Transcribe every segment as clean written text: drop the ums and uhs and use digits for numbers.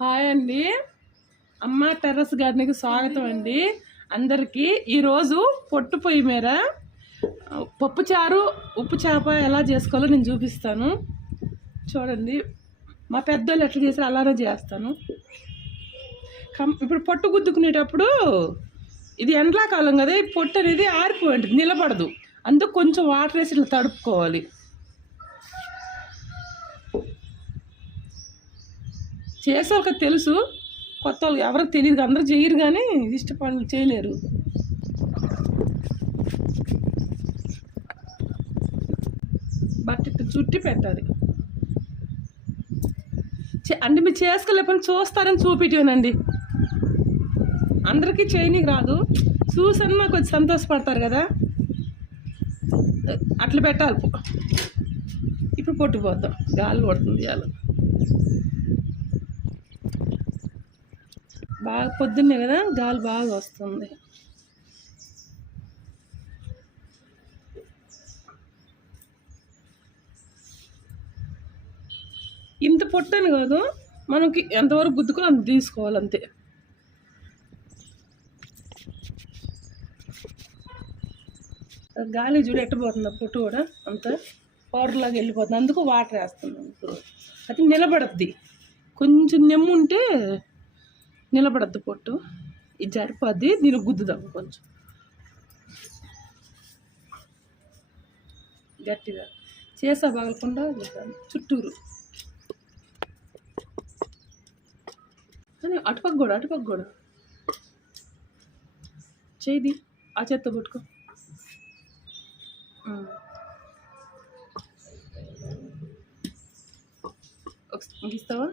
Hi అండి. అమ్మ terrace గార్డెన్కి స్వాగతం అండి. అందరికీ ఈరోజు పొట్టు పొయ్యి మీద పప్పుచారు ఉప్పు చేప ఎలా చేసుకోవాలో నేను చూపిస్తాను. చూడండి, మా పెద్దోళ్ళు ఎట్లా చేసారో అలానే చేస్తాను. ఇప్పుడు పొట్టు గుద్దుకునేటప్పుడు ఇది ఎండాకాలం కదా, ఈ పొట్టు అనేది ఆరిపోయి ఉంటుంది, నిలబడదు. అందుకు కొంచెం వాటర్ వేసి ఇట్లా తడుపుకోవాలి. చేసే వాళ్ళకి తెలుసు, కొత్త వాళ్ళకి ఎవరికి తెలియదు. అందరూ చేయరు కానీ ఇష్టపడి చేయలేరు. బట్ ఇట్లా చుట్టి పెట్టాలి. అంటే మీరు చేసుకోలేకపోయినా చూస్తారని చూపించానండి. అందరికీ చేయనీకి రాదు, చూసన్నా కొంచెం సంతోషపడతారు కదా, అట్లా పెట్టాలి. ఇప్పుడు పొట్టుపోతాం, గాలి కొడుతుంది. ఇవాళ బాగా పొద్దున్నే కదా, గాలి బాగా వస్తుంది. ఇంత పొట్టని కాదు, మనకి ఎంతవరకు గుద్దుకొని అంత తీసుకోవాలి అంతే. గాలి చూడు ఎట్టబోతుంది, పొట్టు కూడా అంత పౌడర్లాగా వెళ్ళిపోతుంది. అందుకు వాటర్ వేస్తున్నాం. ఇప్పుడు అది నిలబడద్ది, కొంచెం నెమ్ము ఉంటే నిలబడద్దు పొట్టు. ఇది జరిపోద్ది, దీనికి గుద్దుదాం కొంచెం గట్టిగా. చేసా బాగకుండా చుట్టూరు అని అటుపక్క కూడా చేయి ఆ చేత్తో పట్టుకో. ఇస్తావా?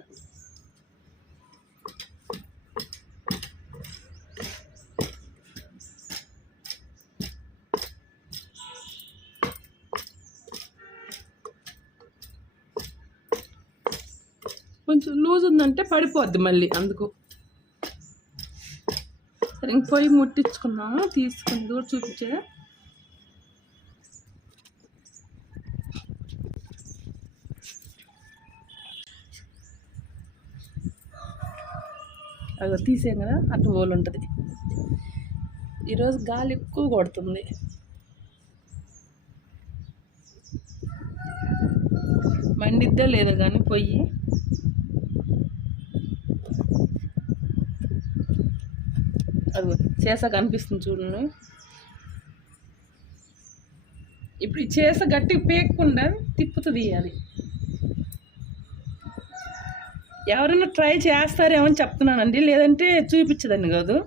కొంచెం లూజ్ ఉందంటే పడిపోద్ది మళ్ళీ, అందుకు. సరే, ఇంక పొయ్యి ముట్టించుకున్నాము. తీసుకుని కూడా చూపించే. అది తీసాం కదా, అటు ఓలు ఉంటుంది. ఈరోజు గాలి ఎక్కువ కొడుతుంది. మండిద్దా లేదా కానీ పొయ్యి. అది చేసా కనిపిస్తుంది చూడండి. ఇప్పుడు ఈ చేస గట్టిగా పేయకుండా తిప్పుతూ తీయాలి. ఎవరైనా ట్రై చేస్తారేమో అని చెప్తున్నానండి, లేదంటే చూపించదండి కాదు.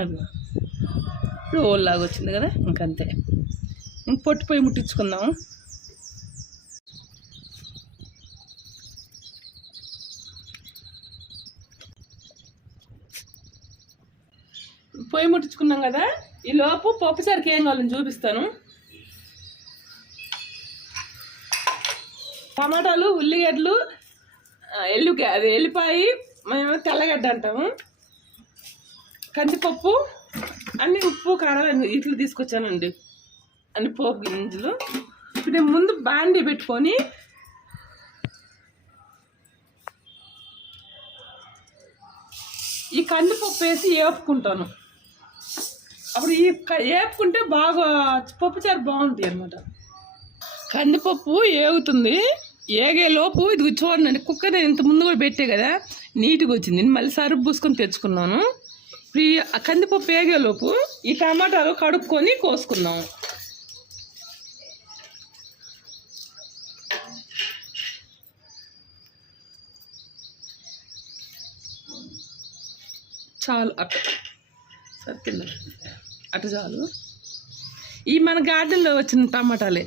అది ఇప్పుడు ఓల్లాగా వచ్చింది కదా, ఇంకంతే. ఇంక పొట్టు పొయ్యి ముట్టించుకుందాము. పొయ్యి ముట్టించుకున్నాం కదా, ఈ లోపు పప్పుచారుకి ఏం కావాలని చూపిస్తాను. టమాటాలు, ఉల్లిగడ్డలు, ఎల్లిపాయ, మేము తెల్లగడ్డ అంటాము, కందిపప్పు, అన్ని ఉప్పు కారాలు ఇట్లు తీసుకొచ్చానండి, అన్ని పోపు గింజలు. ఇప్పుడు నేను ముందు బాండీ పెట్టుకొని ఈ కందిపప్పు వేసి వేపుకుంటాను. అప్పుడు ఈ వేపుకుంటే బాగా పప్పుచారు బాగుంటుంది అన్నమాట. కందిపప్పు ఏగుతుంది. ఏగేలోపు ఇది చూడండి, కుక్కర్ నేను ఇంత ముందు కూడా పెట్టే కదా, నీట్గా వచ్చింది. మళ్ళీ సరుపు పూసుకొని తెచ్చుకున్నాను. ఇప్పుడు ఈ కందిపప్పు ఏగేలోపు ఈ టమాటాలు కడుక్కొని కోసుకున్నాము. చాలు అట్ట సరికింద, అటు చాలు. ఈ మన గార్డెన్లో వచ్చిన టమాటాలే.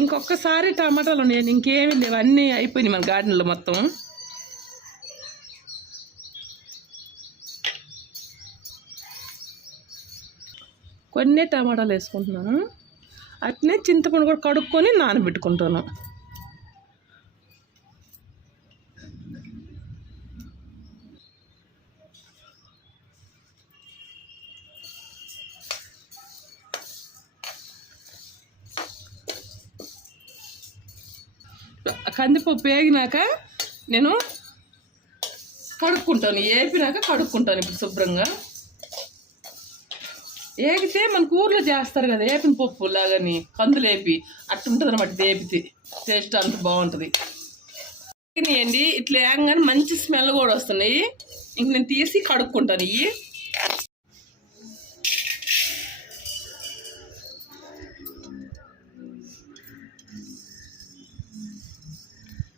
ఇంకొకసారి టమాటాలు ఉన్నాయి, ఇంకేమీ లేవు, అన్నీ అయిపోయినాయి మన గార్డెన్లో మొత్తం. కొన్ని టమాటాలు వేసుకుంటున్నాను. అట్నే చింతపండు కూడా కడుక్కొని నానబెట్టుకుంటాను. కందిపప్పు వేగినాక నేను కడుక్కుంటాను, వేపినాక కడుక్కుంటాను. ఇప్పుడు శుభ్రంగా ఏగితే మనకు ఊర్లో చేస్తారు కదా వేపిన పప్పు లాగాని, కందులు వేపి అట్టుంటుంది అనమాట. వేపితే టేస్ట్ అంత బాగుంటుంది. వేయండి ఇట్లా వేగంగానే మంచి స్మెల్ కూడా వస్తున్నాయి. ఇంక నేను తీసి కడుక్కుంటాను. ఇవి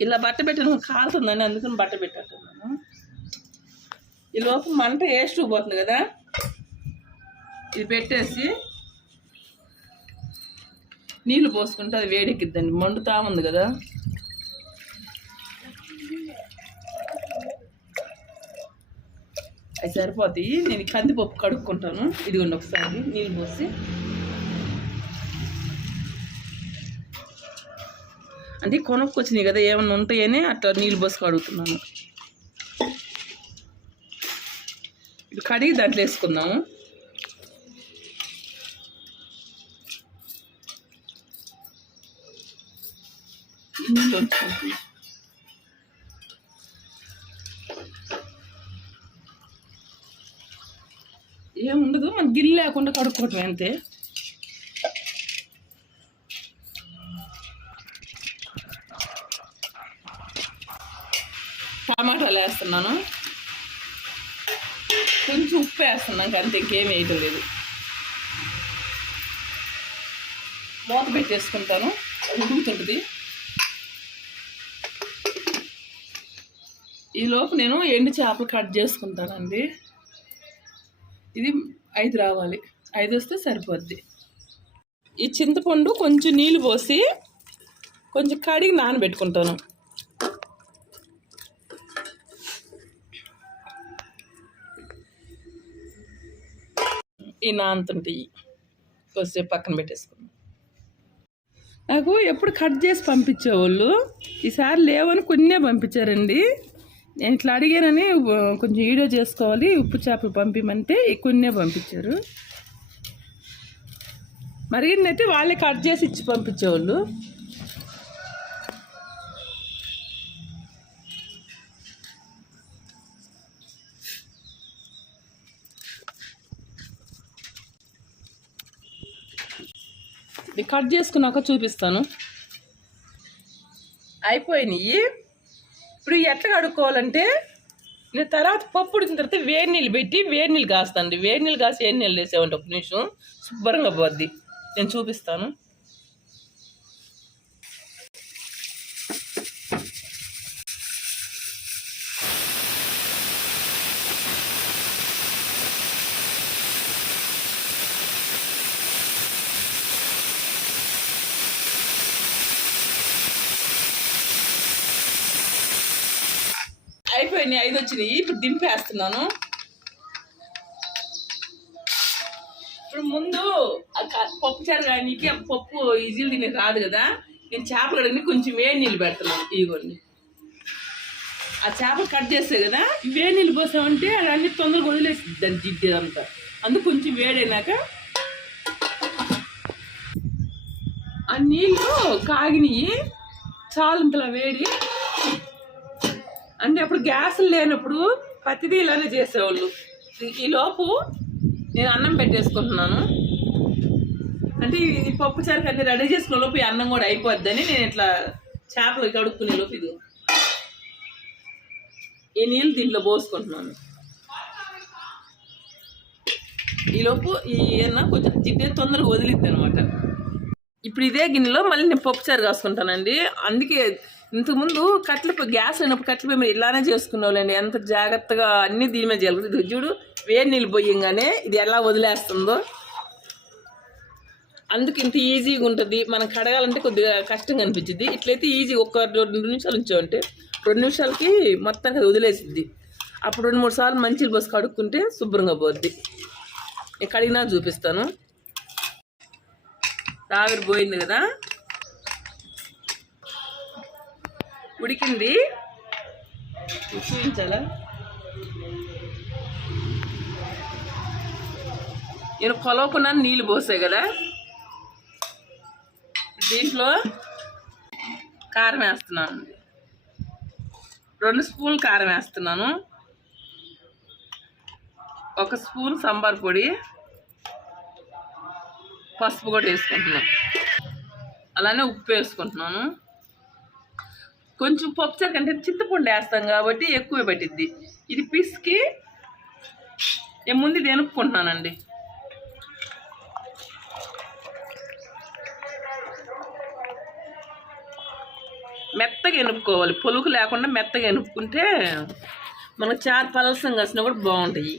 ఇలా బట్ట పెట్టాను, కాలుతుందని అందుకని బట్ట పెట్టేస్తున్నాను. ఈ లోపు మంట వేస్ట్ పోతుంది కదా, ఇది పెట్టేసి నీళ్ళు పోసుకుంటే అది వేడెక్కిద్దండి. మండుతా ఉంది కదా, అవి సరిపోతాయి. నేను కందిపప్పు కడుక్కుంటాను. ఇదిగోండి ఒకసారి నీళ్ళు పోసి, అంటే కొనుక్కొచ్చినాయి కదా ఏమన్నా ఉంటాయని అట్లా నీళ్ళు పోసి కడుగుతున్నాను. ఇది కడిగి దాంట్లో వేసుకుందాము. ఏముండదు, మన గిల్లు లేకుండా కడుక్కోవటం అంతే. టమాటాలు వేస్తున్నాను, కొంచెం ఉప్పు వేస్తున్నాను అంతే, ఇంకేం వేయటం లేదు. మూత పెట్టేసుకుంటాను, ఉడుకుతుంటుంది. ఈలోపు నేను ఎండు చేపలు కట్ చేసుకుంటానండి. ఇది 5 రావాలి, 5 వస్తే సరిపోద్ది. ఈ చింతపండు కొంచెం నీళ్ళు పోసి కొంచెం కడిగి నానబెట్టుకుంటాను. ఈ నానుతుంటాయి, కొద్దిసేపు పక్కన పెట్టేసుకున్నాను. నాకు ఎప్పుడు కట్ చేసి పంపించేవాళ్ళు, ఈసారి లేవని కొన్నే పంపించారండి. నేను ఇట్లా అడిగానని కొంచెం వీడియో చేసుకోవాలి, ఉప్పు చేపలు పంపిమంటే కొన్నే పంపించారు. మరిగినైతే వాళ్ళే కట్ చేసి ఇచ్చి పంపించేవాళ్ళు. ఇది కట్ చేసుకున్నాక చూపిస్తాను. అయిపోయినాయి. ఇప్పుడు ఎట్లా కడుక్కోవాలంటే, నేను తర్వాత పప్పు ఉడికిన తర్వాత వేడి నీళ్ళు పెట్టి వేడి నీళ్ళు కాస్తాను. వేడి నీళ్ళు కాసి వేడి నీళ్ళు వేసేవండి, ఒక నిమిషం శుభ్రంగా పోద్ది. నేను చూపిస్తాను. అయిపోయినాయి, 5 వచ్చినాయి. ఇప్పుడు దింపేస్తున్నాను. ఇప్పుడు ముందు పప్పు చారు కానీ పప్పు ఈజీలు తినే రాదు కదా, నేను చేపలు కడిగి కొంచెం వేడి నీళ్ళు పెడుతున్నాను. ఇదిగోండి, ఆ చేపలు కట్ చేస్తే కదా వేడి నీళ్ళు పోసామంటే అది అన్ని తొందరగా వదిలేస్తుంది దాన్ని జిడ్డు అంతా. అందుకు కొంచెం వేడైనాక ఆ నీళ్ళు కాగినాయి, చాలంతలా వేడి. అంటే అప్పుడు గ్యాసులు లేనప్పుడు ప్రతిదీ ఇలానే చేసేవాళ్ళు. ఈలోపు నేను అన్నం పెట్టేసుకుంటున్నాను. అంటే ఇది పప్పు చారుకి అన్ని రెడీ చేసుకునే లోపు ఈ అన్నం కూడా అయిపోద్దని నేను ఇట్లా చేపలు కడుక్కునే లోపు ఇది ఈ నీళ్ళు దీంట్లో పోసుకుంటున్నాను. ఈలోపు ఈ అన్న కొంచెం జిడ్డే తొందరగా వదిలిద్ది అనమాట. ఇప్పుడు ఇదే గిన్నెలో మళ్ళీ నేను పప్పు చారు కాసుకుంటానండి. అందుకే ఇంతకుముందు గ్యాస్ అయినప్పుడు కట్టెల పొయ్యి మీద ఇలానే చేసుకునేవాళ్ళండి. ఎంత జాగ్రత్తగా అన్నీ దీని మీద జరుగుతుంది. చూడు, వేడి నీళ్ళు పోయంగానే ఇది ఎలా వదిలేస్తుందో. అందుకు ఇంత ఈజీగా ఉంటుంది. మనం కడగాలంటే కొద్దిగా కష్టంగా అనిపించింది. ఇట్లయితే ఈజీ, ఒక 2 నిమిషాలు ఉంచామంటే 2 నిమిషాలకి మొత్తానికి అది వదిలేసిద్ది. అప్పుడు 2-3 సార్లు మంచిలు పోసి కడుక్కుంటే శుభ్రంగా పోద్ది. నేను కడిగినా చూపిస్తాను. ఆవిరి పోయింది కదా, ఉడికింది. చూపించాలా, నేను కొలవకుండా నీళ్ళు పోసాయి కదా, దీంట్లో కారం వేస్తున్నాను, 2 స్పూన్లు కారం వేస్తున్నాను, 1 స్పూన్ సాంబార్ పొడి, పసుపు కూడా వేసుకుంటున్నాను, అలానే ఉప్పు వేసుకుంటున్నాను. కొంచెం పప్పుచారు కంటే చింతపండు వేస్తాం కాబట్టి ఎక్కువ పట్టిద్ది. ఇది పిసికి నేను ముందు ఇది ఎనుపుకుంటున్నానండి. మెత్తగా ఎనుపుకోవాలి, పొలుకు లేకుండా మెత్తగా ఎనుపుకుంటే మనకు చారు పలసంగా వచ్చినా కూడా బాగుంటాయి.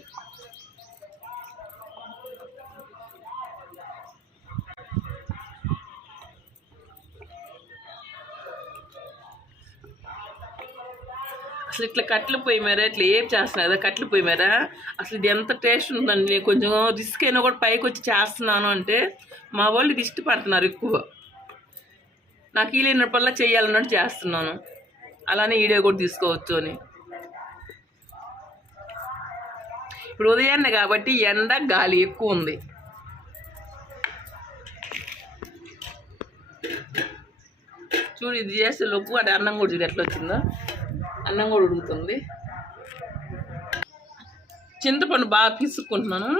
అసలు ఇట్లా కట్టెల పొయ్యి మీద ఇట్లా ఏం చేస్తున్నాను కదా, కట్టెల పొయ్యి మీద అసలు ఇది ఎంత టేస్ట్ ఉందండి. కొంచెం రిస్క్ అయినా కూడా పైకి వచ్చి చేస్తున్నాను అంటే మా వాళ్ళు ఇది ఇష్టపడుతున్నారు ఎక్కువ. నాకు వీలైనప్పుడల్లా చేయాలన్నట్టు చేస్తున్నాను, అలానే వీడియో కూడా తీసుకోవచ్చు అని. ఇప్పుడు ఉదయాన్నే కాబట్టి ఎండ గాలి ఎక్కువ ఉంది. చూడు ఇది చేస్తే లోపు అది అన్నం కూడా చూడు ఎట్లా వచ్చిందో, అన్నం కూడా ఉడుకుతుంది. చింతపండు బాగా పిసుక్కుంటున్నాను.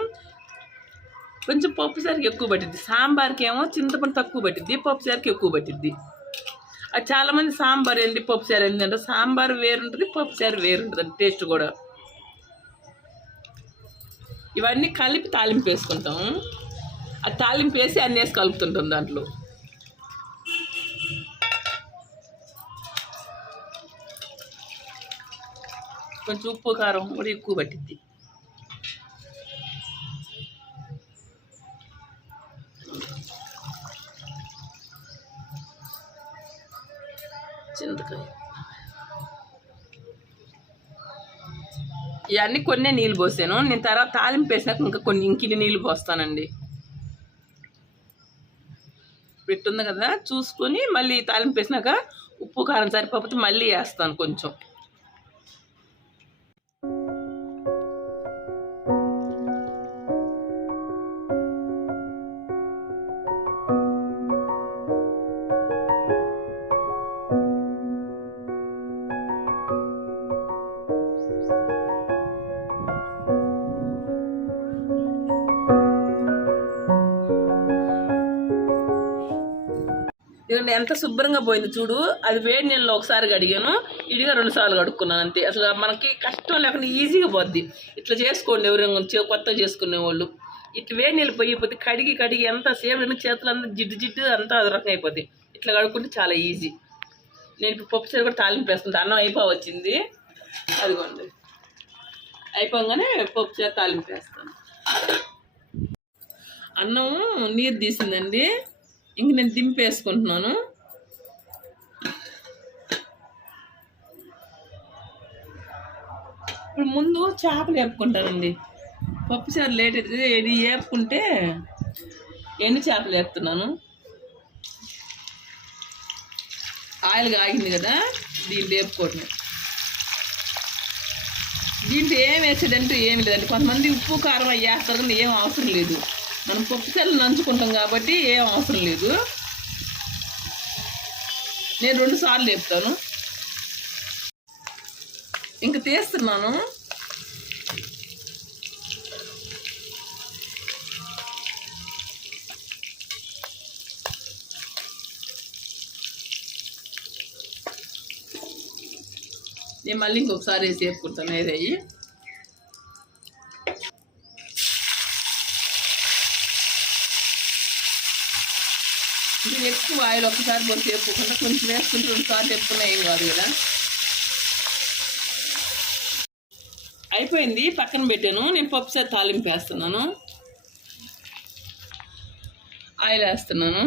కొంచెం పప్పుసారికి ఎక్కువ పట్టిద్ది, సాంబార్కి ఏమో చింతపండు తక్కువ పట్టిద్ది, పప్పుసారికి ఎక్కువ పట్టిద్ది. అది చాలామంది సాంబార్ ఏంటి పప్పుసారు ఏంటి అంటే సాంబార్ వేరుంటుంది, పప్పుసారు వేరుంటుంది టేస్ట్ కూడా. ఇవన్నీ కలిపి తాలింపు వేసుకుంటాం. ఆ తాలింపు వేసి అన్నీ వేసి కలుపుతుంటాం. దాంట్లో కొంచెం ఉప్పు కారం కూడా ఎక్కువ పట్టిద్ది. చింతకాయ ఇవన్నీ కొన్ని నీళ్ళు పోసాను. నేను తర్వాత తాలింపు వేసినాక ఇంకా కొన్ని ఇంకిన్ని నీళ్ళు పోస్తానండి. పెట్టుంది కదా చూసుకొని మళ్ళీ తాలింపు వేసినాక ఉప్పు కారం సరిపోతే మళ్ళీ వేస్తాను కొంచెం. ఇదిగోండి ఎంత శుభ్రంగా పోయింది చూడు. అది వేడి నీళ్ళలో ఒకసారి కడిగాను, ఇడిగా 2 సార్లు కడుక్కున్నాను అంతే. అసలు మనకి కష్టం లేకుండా ఈజీగా పోద్ది. ఇట్లా చేసుకోండి ఎవరైనా కొత్తగా చేసుకునే వాళ్ళు. ఇట్లా వేడి నీళ్ళు పోయిపోతే కడిగి ఎంత సేపు చేతులు అంతా జిడ్డు అంతా అది రకం అయిపోద్ది. ఇట్లా కడుక్కుంటే చాలా ఈజీ. నేను ఇప్పుడు పప్పుచారు కూడా తాలింపు వేసుకుంటాను. అన్నం అయిపోవచ్చింది, అదిగోండి అయిపోగానే పప్పుచారు తాలింపు వేస్తాను. అన్నం నీరు తీసిందండి, ఇంక నేను దింపేసుకుంటున్నాను. ఇప్పుడు ముందు చేపలు వేపుకుంటానండి. పప్పుచారు లేట్ అవుతుంది, ఇది వేపుకుంటే ఎండు చేపలు వేపుతున్నాను. ఆయిల్ కాగింది కదా, దీన్ని వేపుకోవటం. దీంట్లో ఏం వేసేదంటూ ఏమి లేదండి. కొంతమంది ఉప్పు కారం అవి వేస్తారు కానీ ఏం అవసరం లేదు. మనం పప్పుచారులు నంచుకుంటాం కాబట్టి ఏం అవసరం లేదు. నేను 2 సార్లు వేపుతాను. ఇంక తీస్తున్నాను. నేను మళ్ళీ ఇంకొకసారి వేసి వేపుకుంటాను ఏదయ్యి. ఇది ఎక్కువ ఆయిల్ ఒక్కసారి పోసి వేపుకుంటే కొంచెం వేసుకుంటే 2 సార్లు వేపుకున్నా ఏం కాదు కదా. అయిపోయింది, పక్కన పెట్టాను. నేను పప్పుసారి తాలింపు వేస్తున్నాను. ఆయిల్ వేస్తున్నాను,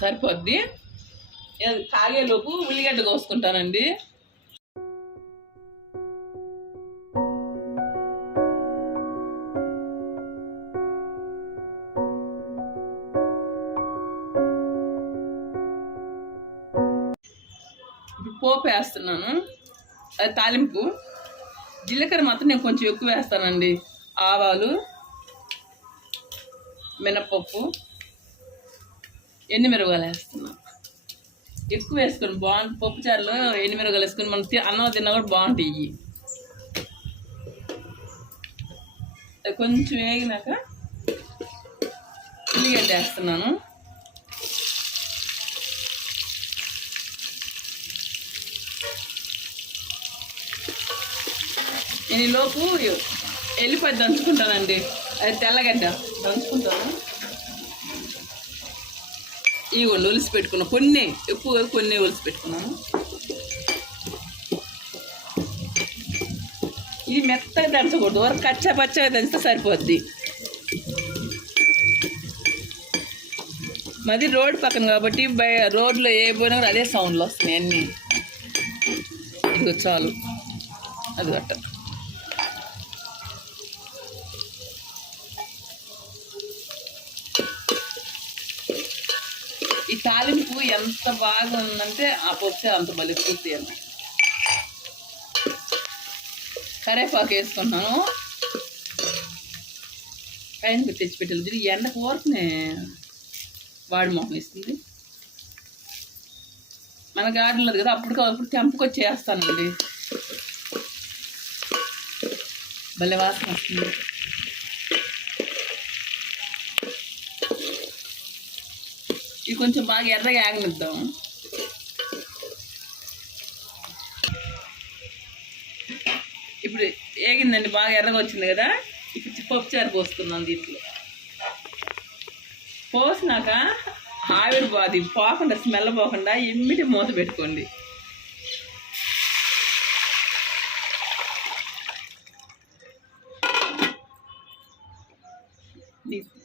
సరిపోద్ది. కాగేలోపు ఉల్లిగడ్డ కోసుకుంటానండి. పోపు వేస్తున్నాను, అది తాలింపు. జీలకర్ర మాత్రం నేను కొంచెం ఎక్కువ వేస్తానండి. ఆవాలు, మినపప్పు, ఎండుమిరపకాయలు వేస్తున్నాను. ఎక్కువ వేసుకొని బాగుంటుంది పప్పుచారులో. ఎండుమిరపకాయలు వేసుకొని మనం అన్నం తిన్నా కూడా బాగుంటాయి ఇవి. కొంచెం వేగినాక ఉల్లిగడ్డ వేస్తున్నాను. నేను ఈలోపు ఎల్లిపాయ దంచుకుంటానండి. అది తెల్లగడ్డ దంచుకుంటాను. ఇవ్వండి ఒలిసి పెట్టుకున్నాను. కొన్ని ఎక్కువ కొన్ని ఒలిసి పెట్టుకున్నాను. ఇది మెత్తగా దంచకూడదు, వరకు కచ్చా పచ్చగా దంచితే సరిపోద్ది. మాది రోడ్ పక్కన కాబట్టి రోడ్లో ఏ పోయినా కూడా అదే సౌండ్లు వస్తున్నాయి అన్నీ. ఇది చాలు, అది గట్ట. ఈ తాలింపు ఎంత బాగా ఉందంటే ఆ పప్పు అంత బలి పూర్తి అన్నమాట. కరేపాకు వేసుకున్నాను. పైన తెచ్చిపెట్టలేదు. ఇది ఎండకు ఊరకనే వాడి మొహం ఇస్తుంది. మన గార్డెన్ లేదు కదా, అప్పుడు తెంపుకొచ్చి వేస్తానండి. భలే వాసన వస్తుంది. ఇది కొంచెం బాగా ఎర్రగా ఆగనిద్దాం. ఇప్పుడు ఏగిందండి, బాగా ఎర్రగా వచ్చింది కదా. ఇప్పుడు పప్పుచారు పోస్తున్నాను. దీంట్లో పోసినాక ఆవిరి బాది పోకుండా, స్మెల్ పోకుండా ఎమ్మిటి మూత పెట్టుకోండి.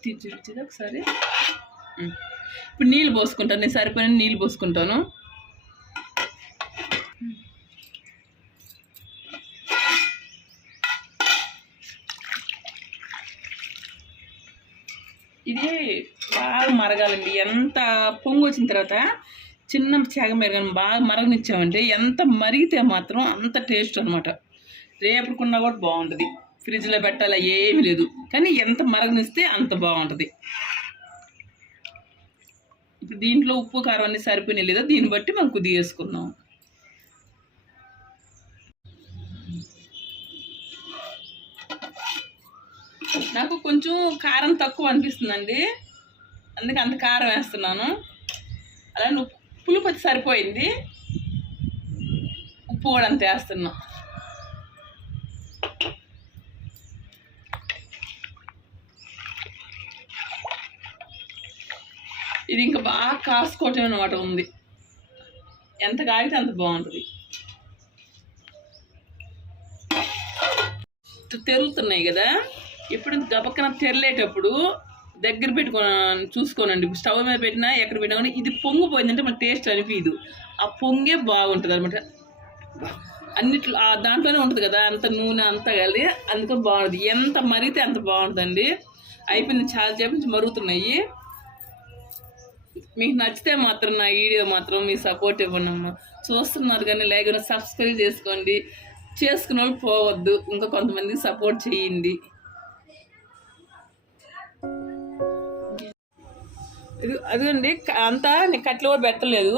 తీర్చి ఒకసారి. ఇప్పుడు నీళ్ళు పోసుకుంటాను. నేను సరిపోయిన నీళ్ళు పోసుకుంటాను. ఇది బాగా మరగాలండి. ఎంత పొంగు వచ్చిన తర్వాత చిన్న చెగ మెరగని బాగా మరగనిచ్చామంటే ఎంత మరిగితే మాత్రం అంత టేస్ట్ అనమాట. రేపటికున్నా కూడా బాగుంటుంది. ఫ్రిడ్జ్లో పెట్టాలా ఏమీ లేదు, కానీ ఎంత మరగనిస్తే అంత బాగుంటుంది. ఇప్పుడు దీంట్లో ఉప్పు కారం అన్నీ సరిపోయినాయి లేదా దీన్ని బట్టి మనం కొద్దిగా వేసుకున్నాం. నాకు కొంచెం కారం తక్కువ అనిపిస్తుందండి, అందుకే అంత కారం వేస్తున్నాను. అలానే పులుపు వచ్చి సరిపోయింది, ఉప్పు కూడా అంత వేస్తున్నా. ఇది ఇంకా బాగా కాసుకోవటం అనమాట ఉంది. ఎంత కాగితే అంత బాగుంటుంది. తెరులుతున్నాయి కదా, ఇప్పుడు గబక్కన తెరలేటప్పుడు దగ్గర చూసుకోనండి. స్టవ్ మీద పెట్టినా ఎక్కడ పెట్టినా కానీ ఇది పొంగిపోయిందంటే మన టేస్ట్ అనిపించదు. ఆ పొంగే బాగుంటుంది అనమాట. అన్నిట్లో దాంట్లోనే ఉంటుంది కదా, అంత నూనె అంతా కలిసి, అందుకని బాగుంటుంది. ఎంత మరిగితే అంత బాగుంటుందండి. అయిపోయింది, చాలా సేపు నుంచి మరుగుతున్నాయి. మీకు నచ్చితే మాత్రం నా వీడియో మాత్రం మీ సపోర్ట్ ఇవ్వండి. చూస్తున్నారు కానీ లైక్ సబ్స్క్రైబ్ చేసుకోండి. చేసుకున్న వాళ్ళు పోవద్దు, ఇంకా కొంతమందికి సపోర్ట్ చేయండి. అదండి అంతా నేను కట్లు కూడా పెట్టలేదు,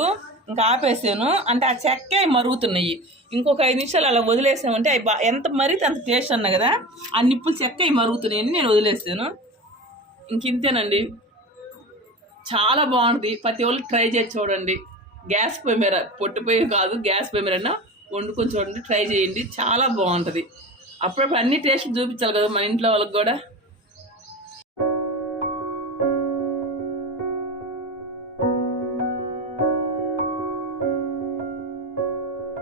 ఇంకా ఆపేసాను. అంటే ఆ చెక్క మరుగుతున్నాయి. ఇంకొక 5 నిమిషాలు అలా వదిలేసామంటే అవి ఎంత మరిగితే అంత టేస్ట్ అన్నా కదా. ఆ నిప్పులు చెక్క మరుగుతున్నాయని నేను వదిలేసాను. ఇంకింతేనండి, చాలా బాగుంటుంది. ప్రతి ఒళ్ళు ట్రై చేసి చూడండి. గ్యాస్ పొయ్యి మీద, పొట్టు పొయ్యి కాదు, గ్యాస్ పొయ్యి మీద వండుకొని చూడండి, ట్రై చేయండి. చాలా బాగుంటుంది. అప్పుడప్పుడు అన్ని టేస్ట్ చూపించాలి కదా మన ఇంట్లో వాళ్ళకి కూడా.